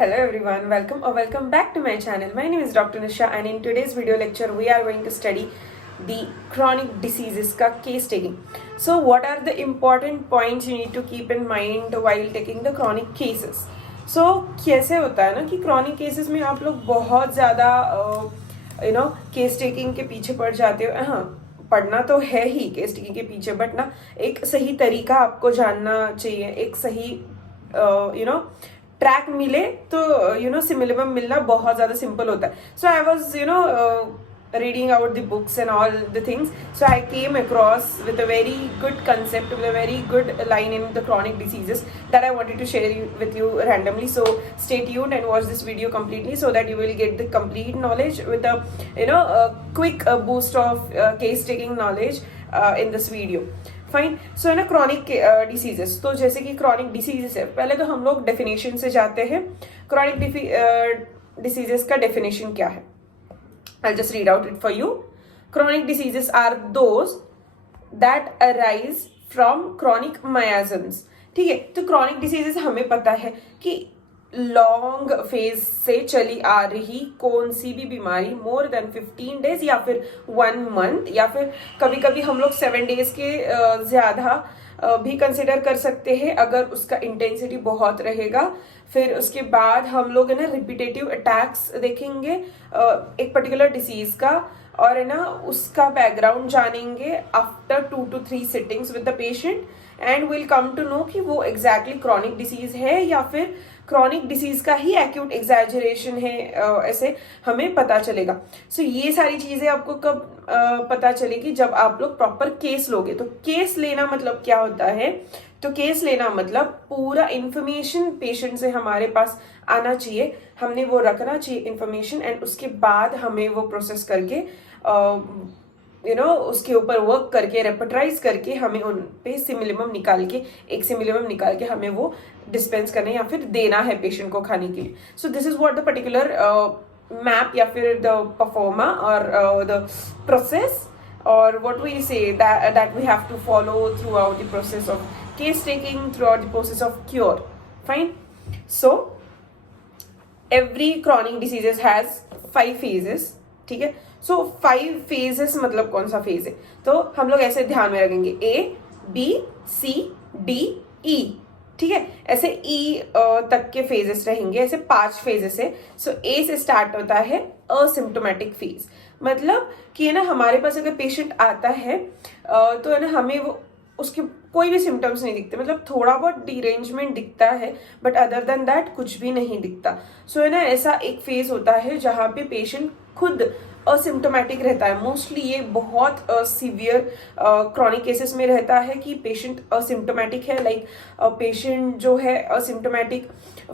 Hello everyone, welcome or welcome back to my channel. My name is Dr. Nisha and in today's video lecture we are going to study the chronic diseases ka case taking. So what are the important points you need to keep in mind while taking the chronic cases? So कैसे होता है ना कि chronic cases में आप लोग बहुत ज़्यादा केस टेकिंग के पीछे पड़ जाते हो. हाँ, पढ़ना तो है ही केस टेकिंग के पीछे, बट ना एक सही तरीका आपको जानना चाहिए, एक सही ट्रैक मिले तो सिमिलम मिलना बहुत ज़्यादा सिंपल होता है. So I was reading out the books and all the things, so I came across with a very good concept, with a very good line in the chronic diseases that I wanted to share with you randomly. So stay tuned and watch this video completely so that you will get the complete knowledge with a quick boost of case taking knowledge in this video. Fine. So है ना chronic diseases. तो जैसे कि chronic diseases है, पहले तो हम लोग डेफिनेशन से जाते हैं. क्रॉनिक डिसीजेस का डेफिनेशन क्या है? I'll just read out it for you. Chronic diseases are those that arise from chronic miasms. ठीक है, तो chronic diseases हमें पता है कि लॉन्ग फेज से चली आ रही कौन सी भी बीमारी मोर देन 15 डेज या फिर 1 मंथ या फिर कभी कभी हम लोग 7 डेज के ज़्यादा भी कंसिडर कर सकते हैं अगर उसका इंटेंसिटी बहुत रहेगा. फिर उसके बाद हम लोग है ना रिपीटेटिव अटैक्स देखेंगे एक पर्टिकुलर डिसीज का, और है ना उसका बैकग्राउंड जानेंगे after 2 to 3 sittings with the patient, and will come to know कि वो एग्जैक्टली क्रॉनिक डिसीज है या फिर क्रॉनिक डिसीज का ही एक्यूट एग्जैजरेशन है. ऐसे हमें पता चलेगा. सो ये सारी चीजें आपको कब पता चलेगी? जब आप लोग प्रॉपर केस लोगे. तो केस लेना मतलब क्या होता है? तो केस लेना मतलब पूरा इंफॉर्मेशन पेशेंट से हमारे पास आना चाहिए, हमने वो रखना चाहिए इंफॉर्मेशन, एंड उसके बाद हमें वो प्रोसेस करके उसके ऊपर वर्क करके रेपर्टाइज करके हमें उन पे सिमिलिमम निकाल के हमें वो डिस्पेंस करना या फिर देना है पेशेंट को खाने के लिए. सो this is what the particular map या फिर द परफॉर्मा और the process or what we say that we have to follow throughout the process of case taking, throughout the process of cure. Fine. So every chronic diseases has 5 phases. ठीक है. So 5 phases मतलब कौन सा phase है? तो हम लोग ऐसे ध्यान में रखेंगे A, B, C, D, E. ठीक है, ऐसे E तक के फेजेस रहेंगे. ऐसे 5 फेजेस है. सो A से स्टार्ट होता है असिम्प्टोमेटिक फेज. मतलब कि है ना हमारे पास अगर पेशेंट आता है तो है ना हमें वो उसके कोई भी सिम्टम्स नहीं दिखते, मतलब थोड़ा बहुत डिरेंजमेंट दिखता है बट अदर देन दैट कुछ भी नहीं दिखता. सो है ना ऐसा एक फेज होता है जहाँ पे पेशेंट खुद असिम्टोमेटिक रहता है. मोस्टली ये बहुत सीवियर क्रॉनिक केसेस में रहता है कि पेशेंट असिम्टोमेटिक है. लाइक पेशेंट जो है asymptomatic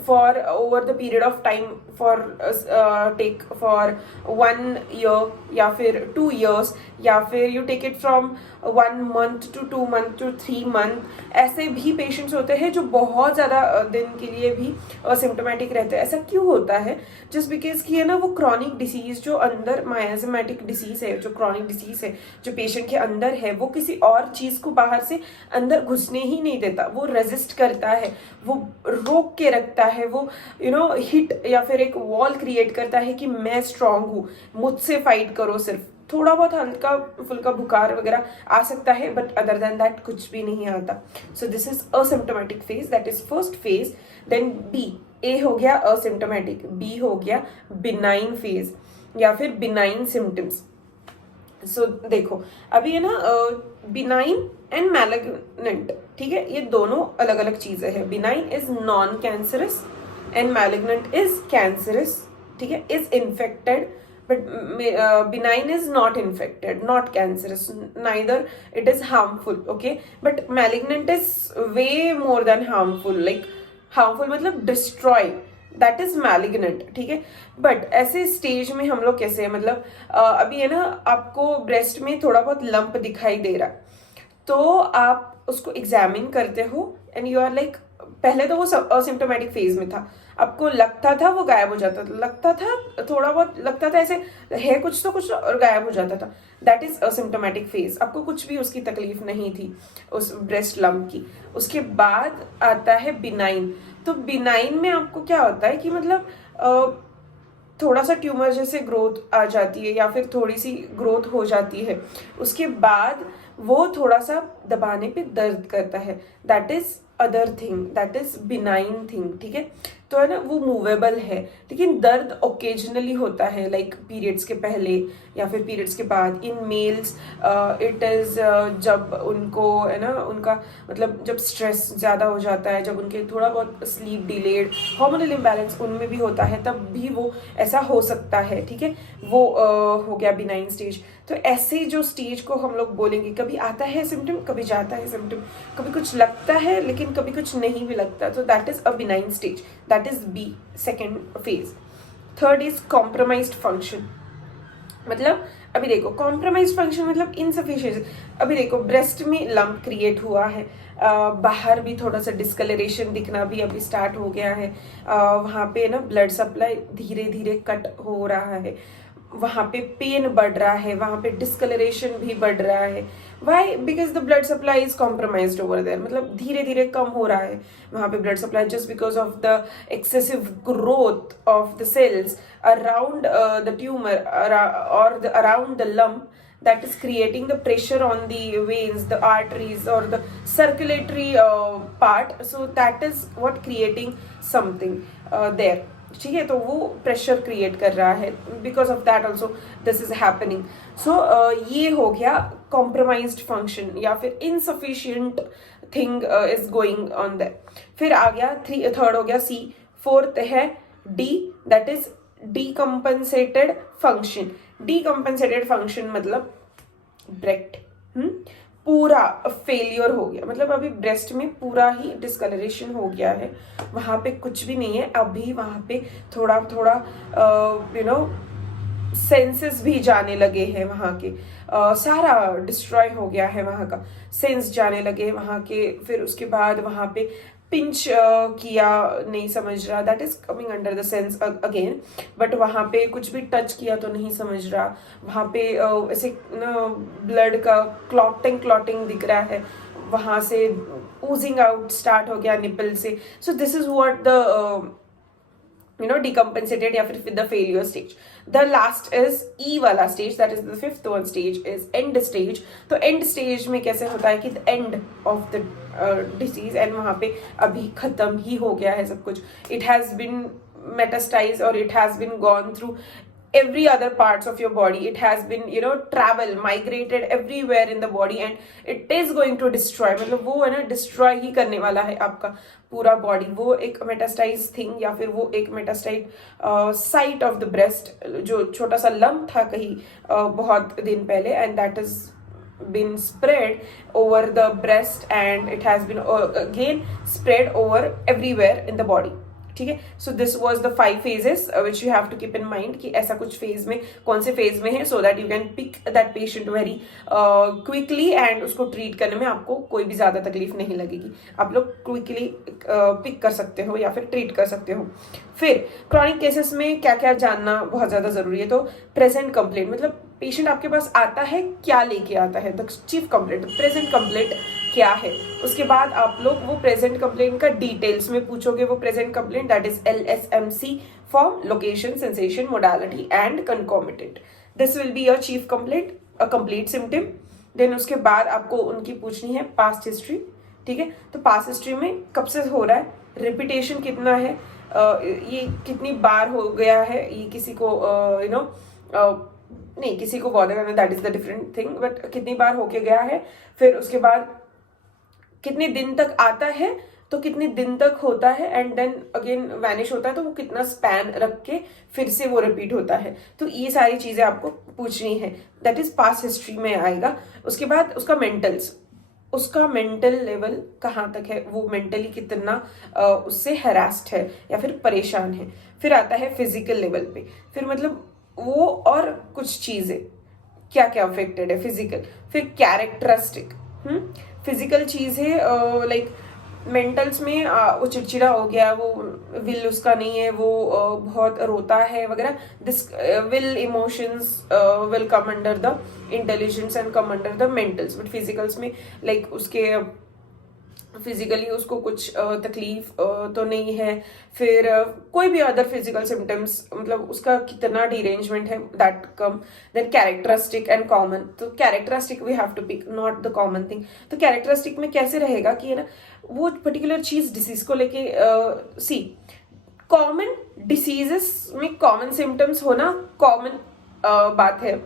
for over the period of time for 1 year या फिर 2 years या फिर you take it from 1 month to 2 month to 3 month. ऐसे भी पेशेंट्स होते हैं जो बहुत ज़्यादा दिन के लिए भी असिम्टोमेटिक रहते हैं. ऐसा क्यों होता है? जस्ट बिकॉज कि है ना वो क्रॉनिक डिसीज जो अंदर मायाजमेटिक डिसीज है, जो क्रॉनिक डिसीज है जो पेशेंट के अंदर है, वो किसी और चीज़ को बाहर से अंदर घुसने ही नहीं देता. वो रेजिस्ट करता है, वो रोक के रखता है, वो हिट या फिर एक वॉल क्रिएट करता है कि मैं स्ट्रांग हूँ, मुझसे फाइट करो. सिर्फ थोड़ा बहुत हल्का फुल्का बुखार वगैरह आ सकता है बट अदर देन दैट कुछ भी नहीं आता. So this is asymptomatic phase, that is first phase. Then B. A हो गया असिम्प्टोमेटिक, बी हो गया बिनाइन फेज या फिर बिनाइन सिम्टम्स. सो देखो अभी है ना बिनाइन एंड मैलिग्नेंट. ठीक है, ये दोनों अलग अलग चीजें हैं. Benign is non cancerous and malignant is cancerous. ठीक है, is infected but benign is not infected, not cancerous, neither it is harmful. Okay, but malignant is way more than harmful. Like harmful मतलब destroy, that is malignant. ठीक है, but ऐसे stage में हम लोग कैसे मतलब अभी है ना आपको ब्रेस्ट में थोड़ा बहुत लंप दिखाई दे रहा, तो आप उसको एग्जामिन करते हो एंड यू आर लाइक, पहले तो वो असिम्प्टोमेटिक फेज में था, आपको लगता था वो गायब हो जाता था, लगता था थोड़ा बहुत लगता था ऐसे है कुछ तो कुछ और गायब हो जाता था. That is asymptomatic phase. आपको कुछ भी उसकी तकलीफ नहीं थी उस ब्रेस्ट लम्प की. उसके बाद आता है बिनाइन. तो बिनाइन में आपको क्या होता है कि मतलब थोड़ा सा ट्यूमर जैसे ग्रोथ आ जाती है या फिर थोड़ी सी ग्रोथ हो जाती है, उसके बाद वो थोड़ा सा दबाने पे दर्द करता है, that is other thing, that is benign thing, ठीक है। तो है ना, वो मूवेबल है, लेकिन दर्द ओकेजनली होता है, लाइक पीरियड्स के पहले या फिर पीरियड्स के बाद। इन मेल्स इट इज जब उनको है ना, उनका मतलब जब स्ट्रेस ज़्यादा हो जाता है, जब उनके थोड़ा बहुत स्लीप डिलेड, हार्मोनल इम्बैलेंस उनमें भी होता है, तब भी वो ऐसा हो सकता है, ठीक है। वो हो गया बिनाइन स्टेज। तो ऐसे जो स्टेज को हम लोग बोलेंगे, कभी आता है सिम्टम, कभी जाता है सिम्टम, कभी कुछ लगता है लेकिन कभी कुछ नहीं भी लगता, तो that is a benign stage, that is B, second phase. Third is compromised function. मतलब अभी देखो, कॉम्प्रोमाइज फंक्शन मतलब इनसफिशियंसी। अभी देखो, ब्रेस्ट में लंप क्रिएट हुआ है, बाहर भी थोड़ा सा डिस्कलरेशन दिखना भी अभी स्टार्ट हो गया है, वहाँ पे ना ब्लड सप्लाई धीरे धीरे कट हो रहा है, वहाँ पे पेन बढ़ रहा है, वहाँ पे डिस्कलरेशन भी बढ़ रहा है। Why? Because the blood supply is compromised over there, मतलब धीरे धीरे कम हो रहा है वहाँ पे blood supply, just because of the excessive growth of the cells around the tumour और around the lump, that is creating the pressure on the veins, the arteries or the circulatory part, so that is what creating something there, ठीक है। तो वो pressure create कर रहा है, because of that also this is happening. So ये हो गया कॉम्प्रोमाइज्ड फंक्शन या फिर insufficient thing is going on that. फिर आ गया थर्ड हो गया सी। फोर्थ है D, that is decompensated function. Decompensated function मतलब ब्रेस्ट पूरा फेलियर हो गया, मतलब अभी ब्रेस्ट में पूरा ही डिस्कलरेशन हो गया है, वहां पे कुछ भी नहीं है अभी, वहां पे थोड़ा थोड़ा यू नो सेंसेस भी जाने लगे हैं वहां के, सारा डिस्ट्रॉय हो गया है वहां का, सेंस जाने लगे वहां के। फिर उसके बाद वहां पे पिंच किया, नहीं समझ रहा, that is coming under the sense again, but वहां पे कुछ भी टच किया तो नहीं समझ रहा, वहां पे ऐसे ब्लड का क्लॉटिंग दिख रहा है, वहां से ओजिंग आउट स्टार्ट हो गया निपल से। सो this is what the decompensated या फिर the failure stage. The last is E वाला stage, that is the fifth one stage is end stage. तो end stage में कैसे होता है कि the end of the disease, and वहाँ पे अभी खत्म ही हो गया है सब कुछ, it has been metastasized or it has been gone through every other parts of your body, it has been migrated everywhere in the body and it is going to destroy, मतलब वो है ना destroy ही करने वाला है आपका पूरा body. वो एक मेटास्टाइज थिंग या फिर वो एक metastasise site of the breast, जो छोटा सा लम्प था कहीं बहुत दिन पहले, and that is been spread over the breast and it has been again spread over everywhere in the body, ठीक है। So this was the 5 phases which you have to keep in mind कि ऐसा कुछ phase में कौन से phase में है, so that you can pick that patient very quickly and उसको ट्रीट करने में आपको कोई भी ज्यादा तकलीफ नहीं लगेगी, आप लोग क्विकली पिक कर सकते हो या फिर ट्रीट कर सकते हो। फिर क्रॉनिक केसेस में क्या क्या जानना बहुत ज्यादा जरूरी है, तो प्रेजेंट कंप्लेंट, मतलब पेशेंट आपके पास आता है क्या लेके आता है, the chief complaint, present complaint क्या है। उसके बाद आप लोग वो प्रेजेंट कंप्लेंट का डिटेल्स में पूछोगे, वो present complaint that is LSMC form, location, sensation, modality and concomitant. This will be a chief complaint, a complete symptom. Then उसके बाद आपको उनकी पूछनी है पास्ट हिस्ट्री, ठीक है। तो पास्ट हिस्ट्री में कब से हो रहा है, रिपीटेशन कितना है, ये कितनी बार हो गया है, ये किसी को नहीं, किसी को बॉदर करना, that is the different thing, but कितनी बार होके गया है। फिर उसके बाद कितने दिन तक आता है, तो कितने दिन तक होता है, एंड देन अगेन वैनिश होता है, तो वो कितना स्पैन रख के फिर से वो रिपीट होता है। तो ये सारी चीजें आपको पूछनी है, दैट इज पास्ट हिस्ट्री में आएगा। उसके बाद उसका मेंटल्स, उसका मेंटल लेवल कहाँ तक है, वो मेंटली कितना उससे हैरास्ड है या फिर परेशान है। फिर आता है फिजिकल लेवल पे, फिर मतलब वो और कुछ चीजें क्या क्या अफेक्टेड है फिजिकल। फिर कैरेक्टरिस्टिक, फिजिकल चीज है, लाइक मेंटल्स में वो चिड़चिड़ा हो गया, वो विल उसका नहीं है, वो बहुत रोता है वगैरह, this will emotions will come under the intelligence and come under the mentals. But physicals में लाइक उसके फिजिकली उसको कुछ तकलीफ तो नहीं है, फिर कोई भी अदर फिजिकल सिम्टम्स, मतलब उसका कितना डिरेंजमेंट है, that come. Then characteristic and common, तो characteristic we have to pick, not the common thing. तो कैरेक्टरिस्टिक में कैसे रहेगा कि है ना वो पर्टिकुलर चीज डिसीज को लेके सी कॉमन डिसीजेस में कॉमन सिम्टम्स होना कॉमन बात है,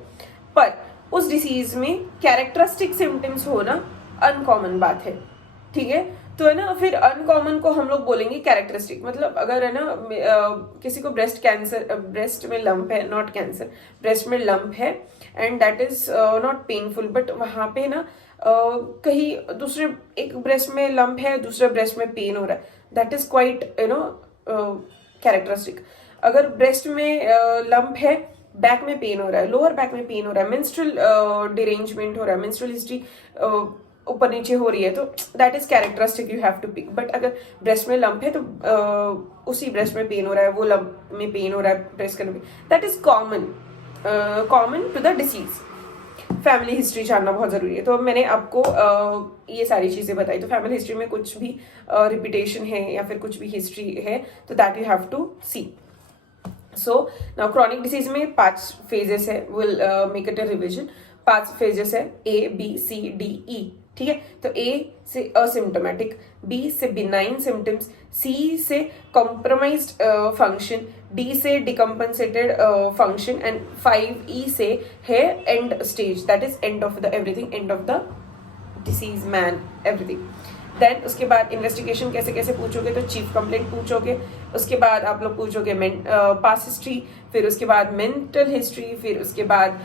पर उस डिसीज में कैरेक्टरिस्टिक सिम्टम्स होना अनकॉमन बात है, ठीक है। तो है ना फिर अनकॉमन को हम लोग बोलेंगे कैरेक्टरिस्टिक। मतलब अगर है ना किसी को ब्रेस्ट कैंसर, ब्रेस्ट में लंप है, नॉट कैंसर, ब्रेस्ट में लंप है and that is not painful, but वहां पे ना कहीं दूसरे एक ब्रेस्ट में लंप है, दूसरे ब्रेस्ट में पेन हो रहा है, दैट इज क्वाइट कैरेक्टरिस्टिक। अगर ब्रेस्ट में लंप है, बैक में पेन हो रहा है, लोअर बैक में पेन हो रहा है, मेंस्ट्रुअल डिरेंजमेंट हो रहा है, मेंस्ट्रुअल हिस्ट्री ऊपर नीचे हो रही है, तो that is characteristic, you have to pick. But अगर ब्रेस्ट में लंप है तो उसी ब्रेस्ट में पेन हो रहा है, वो लंप में पेन हो रहा है ब्रेस्ट के lump, that is common to the disease. Family history जानना बहुत जरूरी है, तो मैंने आपको ये सारी चीजें बताई। तो फैमिली हिस्ट्री में कुछ भी रिपीटेशन है या फिर कुछ भी हिस्ट्री है तो that you have to see. So now chronic disease में 5 फेजेस है, will make it a revision. 5 phases है, A B C D E, ठीक है। तो A से असिम्टोमेटिक, B से बिनाइन सिम्टम्स, C से कॉम्प्रोमाइज्ड फंक्शन, D से डिकम्पनसेटेड फंक्शन एंड 5E से है end stage, that is end of the everything, end of the disease man everything. Then उसके बाद इन्वेस्टिगेशन कैसे कैसे पूछोगे, तो चीफ कंप्लेंट पूछोगे, उसके बाद आप लोग पूछोगे पास हिस्ट्री, फिर उसके बाद मेंटल हिस्ट्री, फिर उसके बाद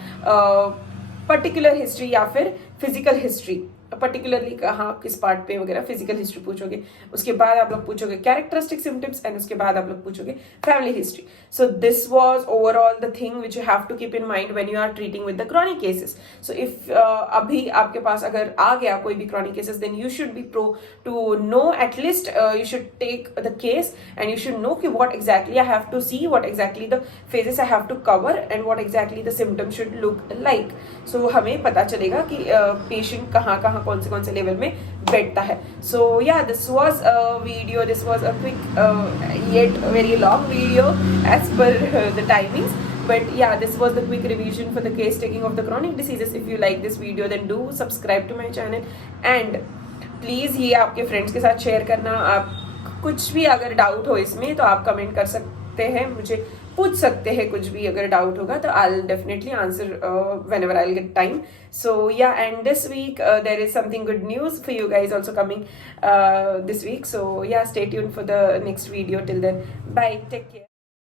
पर्टिकुलर हिस्ट्री या फिर फिजिकल हिस्ट्री, पर्टिकुलरली कहाँ किस पार्ट पे वगैरह, फिजिकल हिस्ट्री पूछोगे। उसके बाद आप लोग पूछोगे कैरेक्टरिस्टिक सिम्टम्स एंड उसके बाद आप लोग पूछोगे family history. So this was overall the thing which you have to keep in mind when you are treating with the chronic cases. So if अभी आपके पास अगर आ गया कोई भी chronic cases, then you should be pro to know at least you should take the case and you should know कि what exactly I have to see, what exactly the phases I have to cover and what exactly the symptoms should look like. So हमें पता चलेगा कि patient कहाँ कौन से level में बैठता है. So yeah, this was a video, this was a quick yet very long video as per the timings. But yeah, this was the quick revision for the case taking of the chronic diseases. If you like this video, then do subscribe to my channel and please ये आपके friends के साथ share करना. आप कुछ भी अगर doubt हो इसमें तो आप कमेंट कर सकते हैं, मुझे पूछ सकते हैं कुछ भी अगर डाउट होगा तो I'll definitely answer whenever I'll get time. So yeah, and this week there is something good news for you guys also coming this week. So yeah, stay tuned for the next video. Till then, bye, take care.